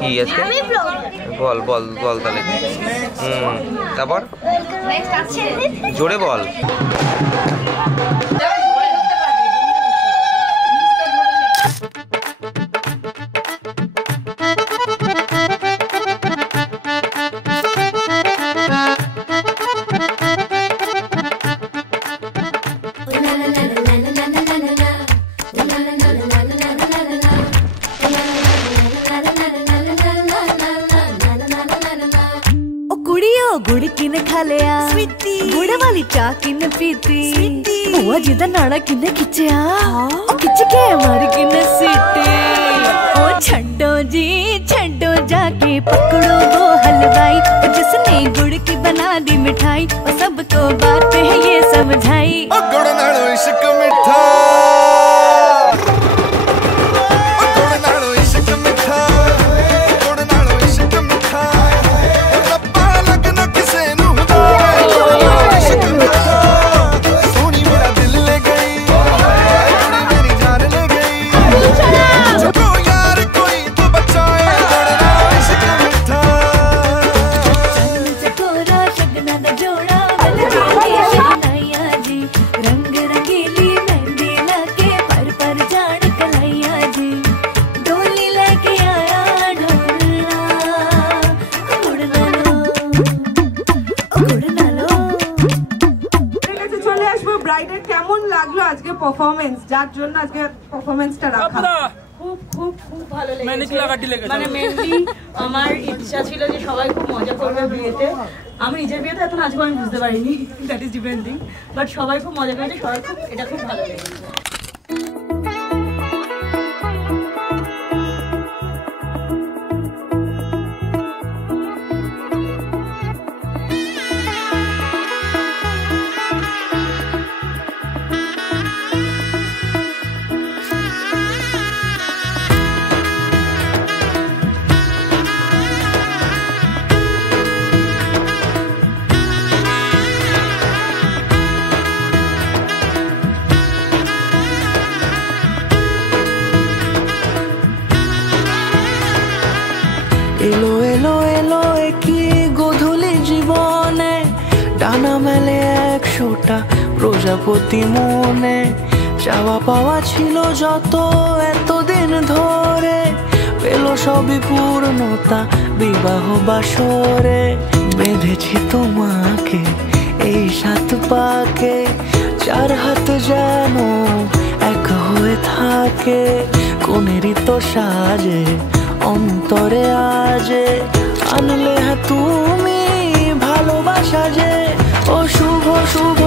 কি আছে বল বল বল তাহলে তারপর জোরে বল। गुड़ किने खा लिया गुड़ वाली चाह किने पीती बुआ जी दा नाड़ा किने खिंचिया खिंच के मारी किने सीटी ओ छड्डो जाके पकड़ो वो हलवाई जिसने गुड़ की बना दी मिठाई और सबको बात है ये समझाई गुड़ नालो इश्क मिठा परफॉर्मेंस যার জন্য আজকে পারফরম্যান্সটা রাখা খুব খুব খুব ভালো লেগেছে মানে মেইনলি আমার ইচ্ছা ছিল যে সবাই খুব মজা করবে বিয়েতে আমি নিজের বিয়েতে এত নাচবো আমি বুঝতে পারিনি that is different thing but সবাই খুব মজা করেছে সবাই খুব এটা খুব ভালো লেগেছে এলো এলো এলো কি গোধূলি জীবনে ডানা মেলে 100টা প্রজাপতি মনে চাওয়া পাওয়া ছিল যত এতদিন ধরে পেল সবই পূর্ণতা বিবাহ বাসরে বেঁধেছি তোমাকে এই 7 পাকে 4 হাত যেন এক হয়ে থাকে কোনেরই তো সাজে অন্তরে আজে আনলে তুমি ভালোবাসা যে ও শুভ শুভ